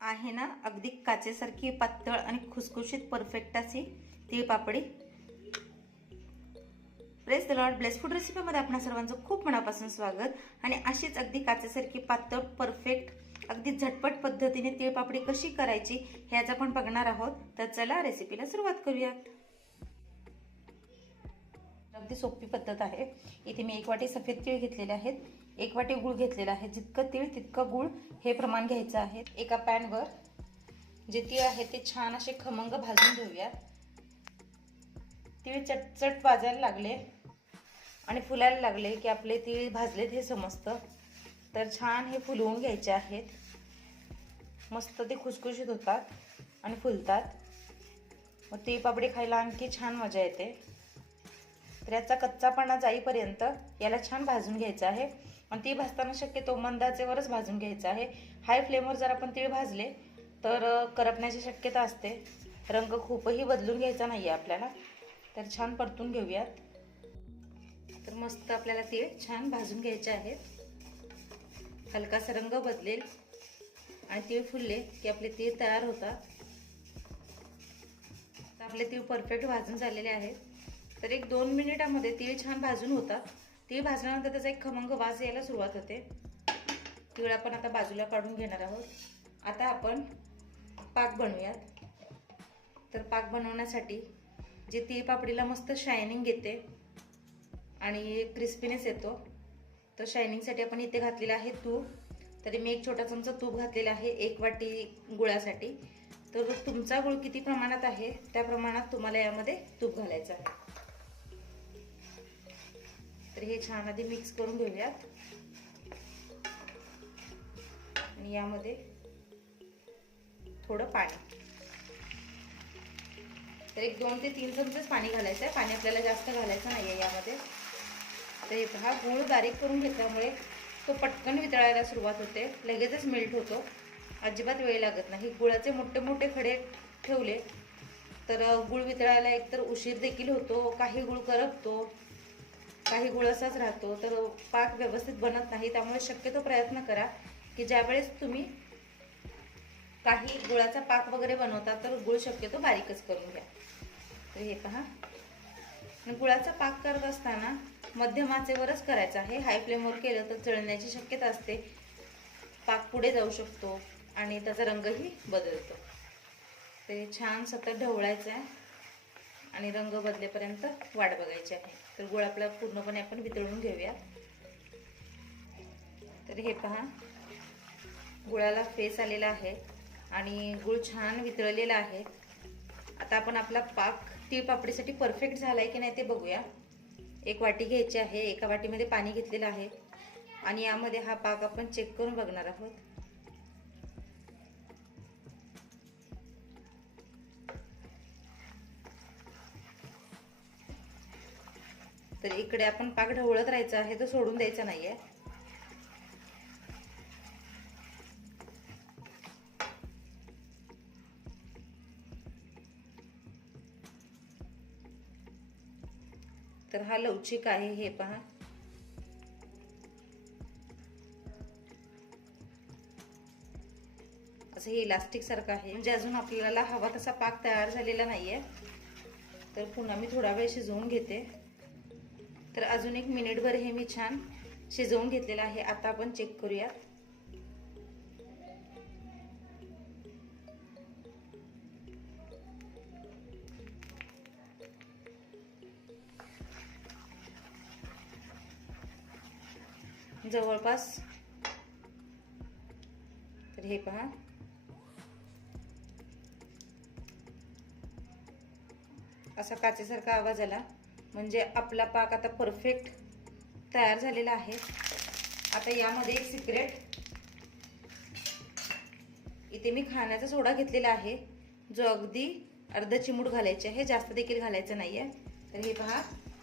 आहे ना अगदी काचेसारखी पातळ आणि खुसखुशीत परफेक्ट अशी तीळ पापडी. Praise the Lord Bless Food रेसिपीमध्ये आपणा सर्वांचं खूप मनापासून स्वागत. आणि अशीच अगदी काचेसारखी पातळ परफेक्ट अगदी झटपट पद्धतीने तीळ पापडी कशी करायची हे आज आपण बघणार आहोत. तर चला रेसिपीला सुरुवात करूयात अगदी सोपी पद्धत आहे. इथे मी एक वाटी सफेद तीळ घेतलेले आहेत. एक वाटी गुळ घेतलेला आहे. जितकं तीळ तितकं गुळ हे प्रमाण घ्यायचं आहे. एका पॅनवर जे तीळ आहे ते छान असे खमंग भाजून घेऊयात. तीळ चटचट वाजायला लागले आणि फुलायला लागले की आपले तीळ भाजलेत हे समजतं तर छान हे फुलवून घ्यायचे आहेत. मस्त ते खुसखुशीत होतात आणि फुलतात. मग ती पापडी खायला आणखी छान मजा येते. तर याचा कच्चापणा जाईपर्यंत याला छान भाजून घ्यायचं आहे. आणि ती भाजताना शक्यतो मंदाचेवरच भाजून घ्यायचं आहे. हाय फ्लेमवर जर आपण तीळ भाजले तर करपण्याची शक्यता असते. रंग खूपही बदलून घ्यायचा नाही आहे आपल्याला. तर छान परतून घेऊयात. तर मस्त आपल्याला तीळ छान भाजून घ्यायचे आहेत. हलकासा रंग बदलेल आणि तीळ फुलले की आपले तीळ तयार होतात. आपले तीळ परफेक्ट भाजून झालेले आहेत. तर एक दोन मिनिटामध्ये तीळ छान भाजून होतात. ते भाजल्यानंतर त्याचा एक खमंग वास यायला सुरुवात होते. तिळ आपण आता बाजूला काढून घेणार आहोत. आता आपण पाक बनवूयात. तर पाक बनवण्यासाठी जे तीळ पापडीला मस्त शायनिंग येते आणि क्रिस्पीनेस येतो तर शायनिंगसाठी आपण इथे घातलेलं आहे तूप. तरी मी एक छोटा चमचा तूप घातलेला आहे एक वाटी गुळासाठी. तर तुमचा गुळ किती प्रमाणात आहे त्या प्रमाणात तुम्हाला यामध्ये तूप घालायचं आहे. तर हे छान आधी मिक्स करून घेऊयात. आणि यामध्ये थोडं पाणी. तर एक दोन ते तीन चमचेच पाणी घालायचं आहे. पाणी आपल्याला जास्त घालायचं नाही आहे यामध्ये. तर हे पहा गूळ बारीक करून घेतल्यामुळे तो पटकन वितळायला सुरुवात होते. लगेचच मेल्ट होतो. अजिबात वेळ लागत नाही. गुळाचे मोठे मोठे खडे ठेवले तर गुळ वितळायला एकतर उशीर देखील होतो काही गुळ करपतो. काही गुळ असाच राहतो तर पाक व्यवस्थित बनत नाही त्यामुळे शक्यतो प्रयत्न करा की ज्यावेळेस तुम्ही काही गुळाचा पाक वगैरे बनवता तर गुळ शक्यतो बारीकच करून घ्या. तर हे पहा. गुळाचा पाक करत असताना मध्यम आचेवरच करायचा आहे. हाय फ्लेमवर केलं तर जळण्याची शक्यता असते. पाक पुढे जाऊ शकतो आणि त्याचा रंगही बदलतो. ते छान सतत ढवळायचं आहे. आणि रंग बदलेपर्यंत वाट बघायची आहे. तर गुळ आपला पूर्णपणे आपण वितळून घेऊया. तर हे पहा. गुळाला फेस आलेला आहे आणि गुळ छान वितळलेला आहे. आता आपण आपला पाक तीळ पापडीसाठी परफेक्ट झाला आहे की नाही ते बघूया. एक वाटी घ्यायची आहे एका वाटीमध्ये पाणी घेतलेलं आहे. आणि यामध्ये हा पाक आपण चेक करून बघणार आहोत. तर इकडे आपण पाक ढवळत राहायचं आहे तर सोडून द्यायचं नाहीये. तर हा लवचिक आहे हे पहा. असं हे इलास्टिक सारखं आहे. म्हणजे अजून आपल्याला हवा तसा पाक तयार झालेला नाहीये. तर पुन्हा मी थोडा वेळ शिजवून घेते. तर अजून एक मिनिटभर हे मी छान शिजवून घेतलेलं आहे. आता आपण चेक करूया जवळपास. तर हे पहा. असा काचेसारखा आवाज आला. म्हणजे आपला पाक आता परफेक्ट तयार झालेला आहे. आता यामध्ये एक सिक्रेट इथे मी खाण्याचा सोडा घेतलेला आहे. जो अगदी अर्ध चिमूट घालायची आहे. जास्त देखील घालायचं नाही आहे तर हे पहा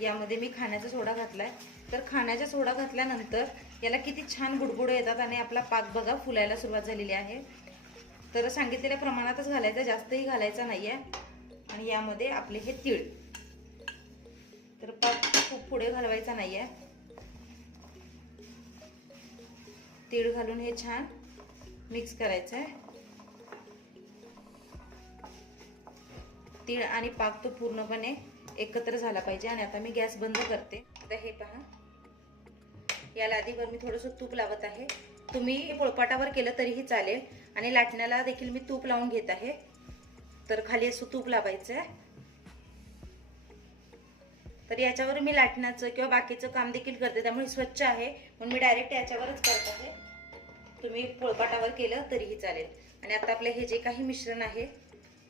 यामध्ये मी खाण्याचा सोडा घातलाय. तर खाण्याचा सोडा घातल्यानंतर याला किती छान बुडबुडे येतात आणि आपला पाक बघा फुलायला सुरुवात झालेली आहे. तर सांगितलेल्या प्रमाणातच घालायचं जास्तही घालायचं नाही आहे आणि यामध्ये आपले हे तीळ. तर पाक खूप पुढे घालवायचा नाही आहे तीळ घालून हे छान मिक्स करायचं आहे तीळ आणि पाक तो पूर्णपणे एकत्र झाला पाहिजे आणि आता मी गॅस बंद करते. आता हे पहा. याला आधीवर मी थोडंसं तूप लावत आहे. तुम्ही पोळपाटावर केलं तरीही चालेल आणि लाटण्याला देखील मी तूप लावून घेत आहे. तर खाली असं तूप लावायचं आहे तर याच्यावर मी लाटण्याचं किंवा बाकीचं काम देखील करते. त्यामुळे स्वच्छ आहे. म्हणून मी डायरेक्ट याच्यावरच करत आहे. तुम्ही पोळपाटावर केलं तरीही चालेल. आणि आता आपलं हे जे काही मिश्रण आहे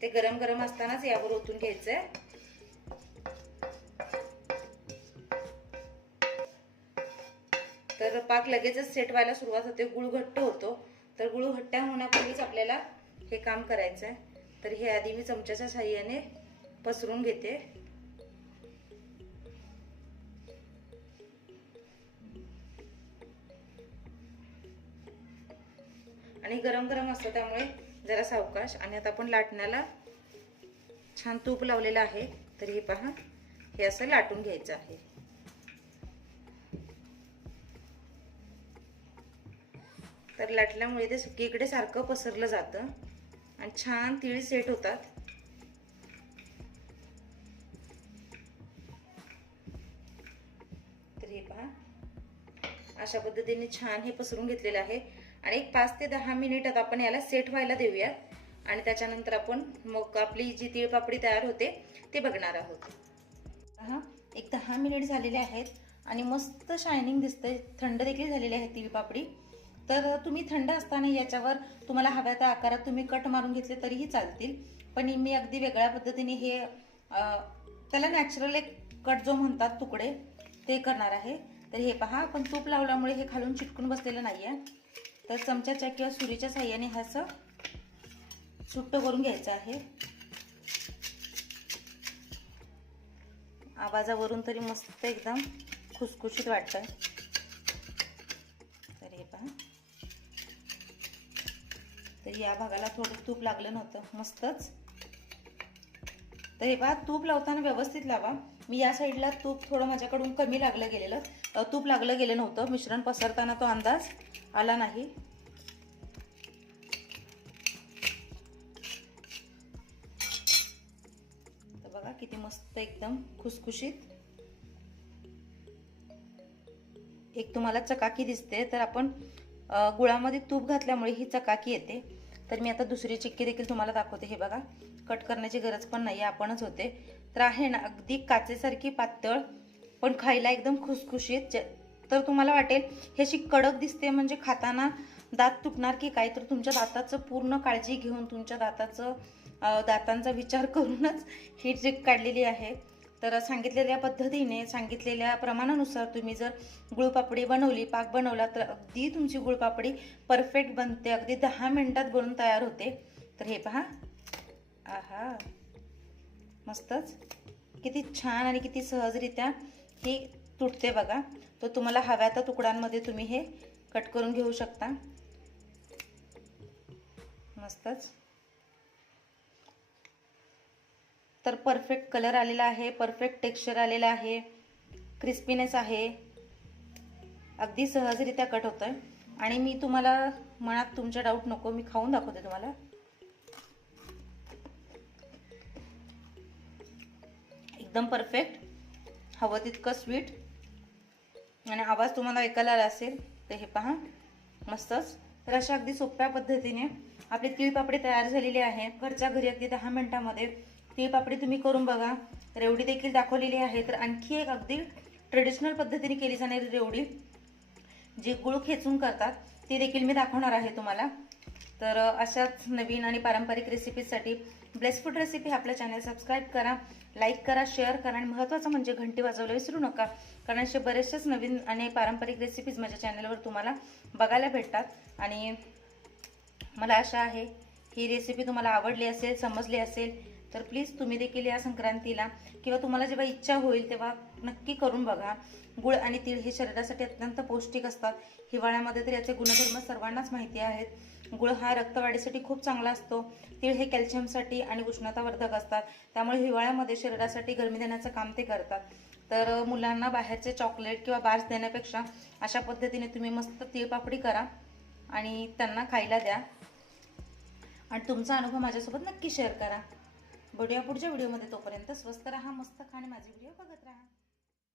ते गरम गरम असतानाच यावर ओतून घ्यायचं आहे तर पाक लगेचच सेट व्हायला सुरुवात होते. गुळ घट्ट होतो. तर गुळ होण्यापूर्वीच आपल्याला हे काम करायचं आहे तर हे आधी मी चमच्याच्या साह्याने पसरून घेते. आणि गरम गरम असतं त्यामुळे जरा सावकाश. आणि आता आपण लाटण्याला छान तूप लावलेलं आहे. तर हे पहा हे असं लाटून घ्यायचं आहे. तर लाटल्यामुळे ते सुकीकडे सारखं पसरलं जातं आणि छान तिळी सेट होतात. तर हे पहा अशा पद्धतीने छान हे पसरून घेतलेलं आहे. आणि एक पाच ते दहा मिनिटात आपण याला सेट व्हायला देऊयात. आणि त्याच्यानंतर आपण मग आपली जी तिळपापडी तयार होते ते बघणार आहोत. हा एक दहा मिनिट झालेले आहेत आणि मस्त शायनिंग दिसतंय. थंड देखील झालेली आहे तिळपापडी. तर तुम्ही थंड असताना याच्यावर तुम्हाला हव्या त्या आकारात तुम्ही कट मारून घेतले तरीही चालतील. पण मी अगदी वेगळ्या पद्धतीने हे त्याला नॅचरल एक कट जो म्हणतात तुकडे ते करणार आहे. तर हे पहा आपण तूप लावल्यामुळे हे खालून चिटकून बसलेलं नाही आहे तर चमच्याच्या किंवा सुरीच्या साह्याने हा असं सुट्ट करून घ्यायचं आहे. आवाजावरून तरी मस्त एकदम खुसखुशीत वाटतं तर हे पहा. तर या भागाला थोडं तूप लागलं नव्हतं मस्तच. तर हे पहा तूप लावताना व्यवस्थित लावा. मी या साईडला तूप थोडं माझ्याकडून कमी लागलं गेलेलं. तूप लागलं गेलं नव्हतं. मिश्रण पसरताना तो अंदाज आला नाही. तर बघा किती मस्त एकदम खुसखुशीत. एक तुम्हाला चकाकी दिसते तर आपण गुळामध्ये तूप घातल्यामुळे ही चकाकी येते. तर मी आता दुसरी चिक्की देखील तुम्हाला दाखवते. हे बघा कट करण्याची गरज पण नाही आपणच होते. तर आहे ना अगदी काचेसारखी पातळ पण खायला एकदम खुसखुशीत. तर तुम्हाला वाटेल हे अशी कडक दिसते म्हणजे खाताना दात तुटणार की काय? तर तुमच्या दाताचं पूर्ण काळजी घेऊन तुमच्या दाताचं दातांचा विचार करूनच ही ट्रिक काढलेली आहे. तर सांगितलेल्या पद्धतीने सांगितलेल्या प्रमाणानुसार तुम्ही जर गुळपापडी बनवली पाक बनवला तर अगदी तुमची गुळपापडी परफेक्ट बनते. अगदी दहा मिनटात बनून तयार होते. तर हे पहा. आहा. मस्तच. किती छान आणि किती सहजरित्या ही तुटते बघा. तर तुम्हाला हव्या त्या तुकड्यांमध्ये तुम्ही हे कट करून घेऊ शकता. मस्तच. तर परफेक्ट कलर आलेला आहे परफेक्ट टेक्स्चर आलेला आहे क्रिस्पीनेस आहे. अगदी सहजरित्या कट होतं आहे आणि मी तुम्हाला मनात तुमच्या डाऊट नको मी खाऊन दाखवते तुम्हाला. एकदम परफेक्ट हवं तितकं स्वीट आणि आवाज तुम्हाला ऐकायला आला असेल तर हे पहा. मस्तच. तर अशा अगदी सोप्या पद्धतीने आपली तिळपापडी तयार झालेली आहे. घरच्या घरी अगदी दहा मिनटामध्ये तिळपापडी तुम्ही करून बघा. रेवडी देखील दाखवलेली आहे. तर आणखी एक अगदी ट्रेडिशनल पद्धतीने केली जाणारी रेवडी जी गुळ खेचून करतात ती देखील मी दाखवणार आहे तुम्हाला. तर अशाच नवीन आणि पारंपरिक रेसिपीजसाठी ब्लेसफूड रेसिपी आपल्या चॅनल सबस्क्राईब करा लाईक करा शेअर करा आणि महत्त्वाचं म्हणजे घंटी वाजवलं विसरू नका. कारण असे बरेचसेच नवीन आणि पारंपरिक रेसिपीज माझ्या चॅनलवर तुम्हाला बघायला भेटतात. आणि मला आशा आहे ही रेसिपी तुम्हाला आवडली असेल समजली असेल तर प्लीज तुम्ही देखील या संक्रांतीला किंवा तुम्हाला जेव्हा इच्छा होईल तेव्हा नक्की करून बघा. गुळ आणि तीळ हे शरीरासाठी अत्यंत पौष्टिक असतात. हिवाळ्यामध्ये तर याचे गुणधर्म सर्वांनाच माहिती आहेत. गुळ हा रक्तवाढीसाठी खूप चांगला असतो. तीळ हे कॅल्शियमसाठी आणि उष्णतावर्धक असतात. त्यामुळे हिवाळ्यामध्ये शरीरासाठी गरमी देण्याचं काम ते करतात. तर मुलांना बाहेरचे चॉकलेट किंवा बार्स देण्यापेक्षा अशा पद्धतीने तुम्ही मस्त तिळपापडी करा आणि त्यांना खायला द्या. आणि तुमचा अनुभव माझ्यासोबत नक्की शेअर करा. भेटूया पुढच्या व्हिडिओमध्ये. तोपर्यंत स्वस्त राहा मस्त खा आणि माझे व्हिडिओ बघत राहा.